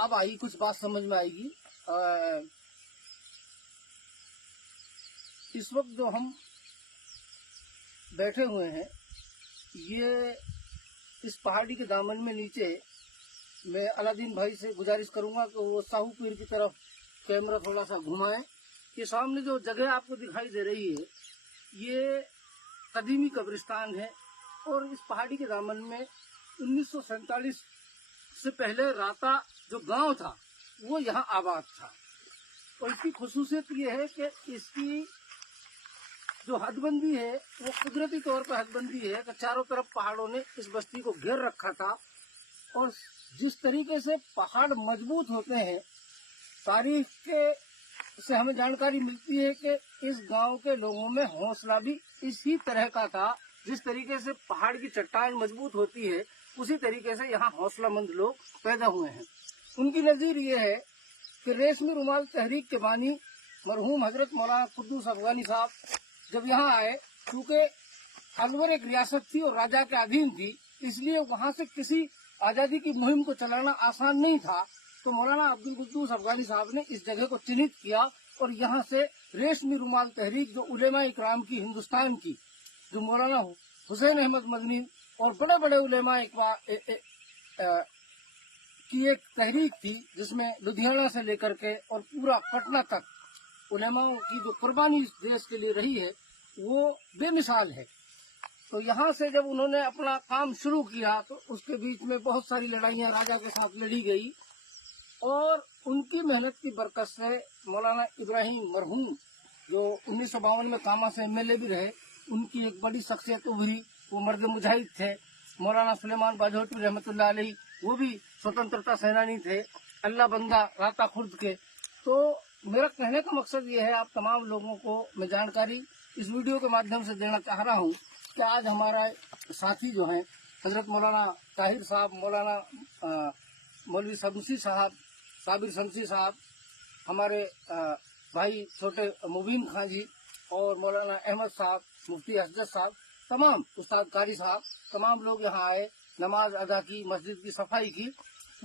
अब आई कुछ बात समझ में आएगी। इस वक्त जो हम बैठे हुए हैं, ये इस पहाड़ी के दामन में नीचे, मैं अलादीन भाई से गुजारिश करूंगा कि वो साहू पीर की तरफ कैमरा थोड़ा सा घुमाएं। ये सामने जो जगह आपको दिखाई दे रही है, ये कदीमी कब्रिस्तान है और इस पहाड़ी के दामन में 1947 से पहले राता जो गांव था वो यहाँ आबाद था। और इसकी खुसूसियत ये है कि इसकी जो हदबंदी है वो कुदरती तौर पर हदबंदी है कि चारों तरफ पहाड़ों ने इस बस्ती को घेर रखा था। और जिस तरीके से पहाड़ मजबूत होते हैं, तारीख के से हमें जानकारी मिलती है कि इस गांव के लोगों में हौसला भी इसी तरह का था। जिस तरीके से पहाड़ की चट्टान मजबूत होती है, उसी तरीके से यहाँ हौसलामंद लोग पैदा हुए हैं। उनकी नजीर ये है कि रेशमी रुमाल तहरीक के बानी मरहूम हजरत मौलाना कुद्दूस अफगानी साहब जब यहाँ आए, क्योंकि अलवर एक रियासत थी और राजा के अधीन थी, इसलिए वहाँ से किसी आजादी की मुहिम को चलाना आसान नहीं था। तो मौलाना अब्दुल कुद्दूस अफगानी साहब ने इस जगह को चिन्हित किया और यहाँ से रेशमी रुमाल तहरीक जो उलेमा इकराम की, हिंदुस्तान की, जो मौलाना हुसैन अहमद मदनी और बड़े बड़े उलेमा की एक तहरीक थी, जिसमें लुधियाना से लेकर के और पूरा पटना तक उलेमाओं की जो कुर्बानी इस देश के लिए रही है वो बेमिसाल है। तो यहाँ से जब उन्होंने अपना काम शुरू किया तो उसके बीच में बहुत सारी लड़ाइयाँ राजा के साथ लड़ी गई और उनकी मेहनत की बरकत से मौलाना इब्राहिम मरहूम जो 1952 में कामा से एमएलए भी रहे, उनकी एक बड़ी शख्सियत उभरी। वो मर्द मुजाहिद थे। मौलाना सुलेमान बाजोटी रहमतुल्लाह अलैह, वो भी स्वतंत्रता सेनानी थे, अल्लाह बंदा राता खुर्द के। तो मेरा कहने का मकसद ये है, आप तमाम लोगों को मैं जानकारी इस वीडियो के माध्यम से देना चाह रहा हूँ कि आज हमारा साथी जो हैं हजरत मौलाना ताहिर साहब, मौलाना मौलवी शमसी साहब, साबिर शमसी साहब, हमारे भाई छोटे मुबीन खां जी और मौलाना अहमद साहब, मुफ्ती असजद साहब, तमाम उस्ताद कारी साहब, तमाम लोग यहाँ आए, नमाज अदा की, मस्जिद की सफाई की।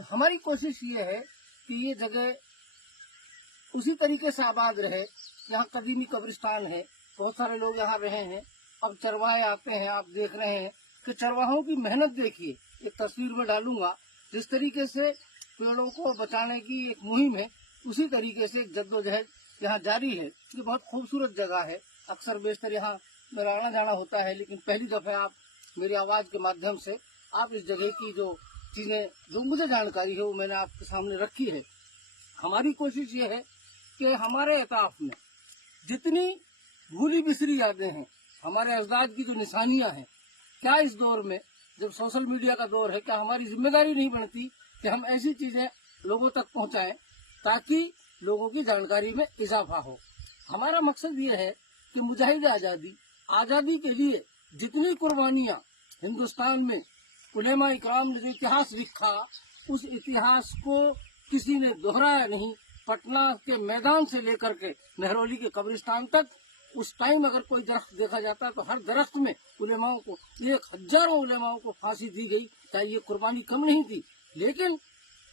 हमारी कोशिश ये है कि ये जगह उसी तरीके से आबाद रहे। यहाँ कदीमी कब्रिस्तान है, बहुत सारे लोग यहाँ रहे हैं। अब चरवाहे आते हैं, आप देख रहे हैं कि चरवाहों की मेहनत देखिए। एक तस्वीर में डालूंगा, जिस तरीके से पेड़ों को बचाने की एक मुहिम है, उसी तरीके से एक जद्दोजहद यहाँ जारी है। ये बहुत खूबसूरत जगह है। अक्सर बेशतर यहाँ मेरा आना जाना होता है, लेकिन पहली दफा आप मेरी आवाज के माध्यम से आप इस जगह की जो चीजें, जो मुझे जानकारी है, वो मैंने आपके सामने रखी है। हमारी कोशिश ये है कि हमारे इताफ में जितनी भूली बिसरी यादें हैं, हमारे अजदाद की जो निशानियां हैं, क्या इस दौर में जब सोशल मीडिया का दौर है, क्या हमारी जिम्मेदारी नहीं बनती कि हम ऐसी चीजें लोगों तक पहुंचाएं ताकि लोगों की जानकारी में इजाफा हो। हमारा मकसद ये है कि मुजाहिद आजादी के लिए जितनी कुर्बानियां हिंदुस्तान में उलेमा इकराम ने जो इतिहास लिखा, उस इतिहास को किसी ने दोहराया नहीं। पटना के मैदान से लेकर के मेहरौली के कब्रिस्तान तक, उस टाइम अगर कोई दरख्त देखा जाता तो हर दरख्त में उलेमाओं को, 1000 उलेमाओं को फांसी दी गई। क्या ये कुर्बानी कम नहीं थी? लेकिन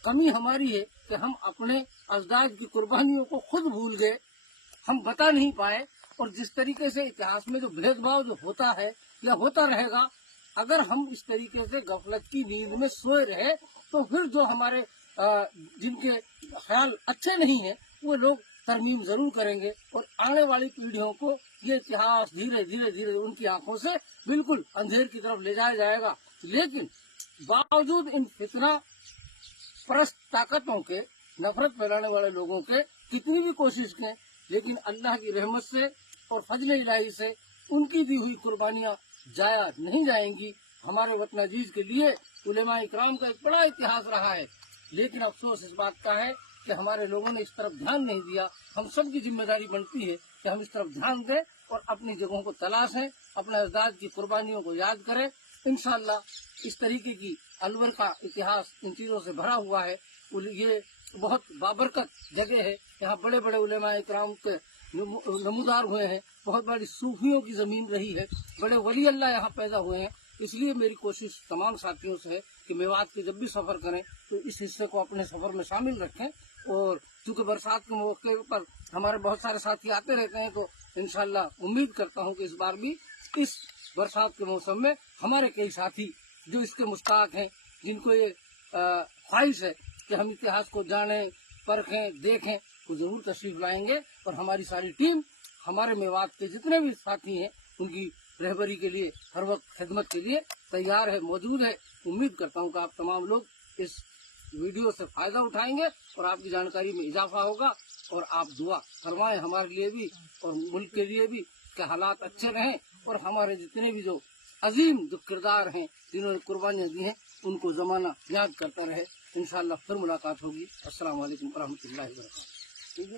कमी हमारी है कि हम अपने अजदाद की कुर्बानियों को खुद भूल गए, हम बता नहीं पाए। और जिस तरीके से इतिहास में जो भेदभाव जो होता है या होता रहेगा, अगर हम इस तरीके से गफलत की नींद में सोए रहे तो फिर जो हमारे जिनके ख्याल अच्छे नहीं है वो लोग तरमीम जरूर करेंगे और आने वाली पीढ़ियों को ये इतिहास धीरे धीरे धीरे उनकी आंखों से बिल्कुल अंधेर की तरफ ले जाया जाएगा। लेकिन बावजूद इन फितना परस्त ताकतों के, नफरत फैलाने वाले लोगों के कितनी भी कोशिश करें, लेकिन अल्लाह की रहमत से और फजल इलाही से उनकी दी हुई कुर्बानियां जाया नहीं जाएंगी। हमारे वतन अजीज के लिए उलेमा इकराम का एक बड़ा इतिहास रहा है, लेकिन अफसोस इस बात का है कि हमारे लोगों ने इस तरफ ध्यान नहीं दिया। हम सब की जिम्मेदारी बनती है कि हम इस तरफ ध्यान दें और अपनी जगहों को तलाशें, अपने अजदाद की कुर्बानियों को याद करें। इंशाअल्लाह इस तरीके की अलवर का इतिहास इन चीजों से भरा हुआ है। ये बहुत बाबरकत जगह है। यहाँ बड़े बड़े उलेमा इकराम के नमूदार हुए हैं, बहुत बड़ी सूफियों की जमीन रही है, बड़े वली अल्लाह यहाँ पैदा हुए हैं। इसलिए मेरी कोशिश तमाम साथियों से है कि मेवात के जब भी सफर करें तो इस हिस्से को अपने सफर में शामिल रखें। और चूंकि बरसात के मौके पर हमारे बहुत सारे साथी आते रहते हैं, तो इंशाल्लाह उम्मीद करता हूं कि इस बार भी इस बरसात के मौसम में हमारे कई साथी जो इसके मुश्ताक हैं, जिनको ये ख्वाहिश है कि हम इतिहास को जानें, परखें, देखें, तो जरूर तशरीफ लाएंगे। और हमारी सारी टीम, हमारे मेवात के जितने भी साथी हैं, उनकी रहबरी के लिए, हर वक्त खिदमत के लिए तैयार है, मौजूद है। उम्मीद करता हूं कि आप तमाम लोग इस वीडियो से फायदा उठाएंगे और आपकी जानकारी में इजाफा होगा। और आप दुआ फरमाएं हमारे लिए भी और मुल्क के लिए भी कि हालात अच्छे रहें और हमारे जितने भी जो अजीम जो किरदार हैं, जिन्होंने कुर्बानियां दी हैं, उनको जमाना याद करता रहे। इंशाअल्लाह फिर मुलाकात होगी। अस्सलाम वालेकुम व रहमतुल्लाहि व बरकातहू।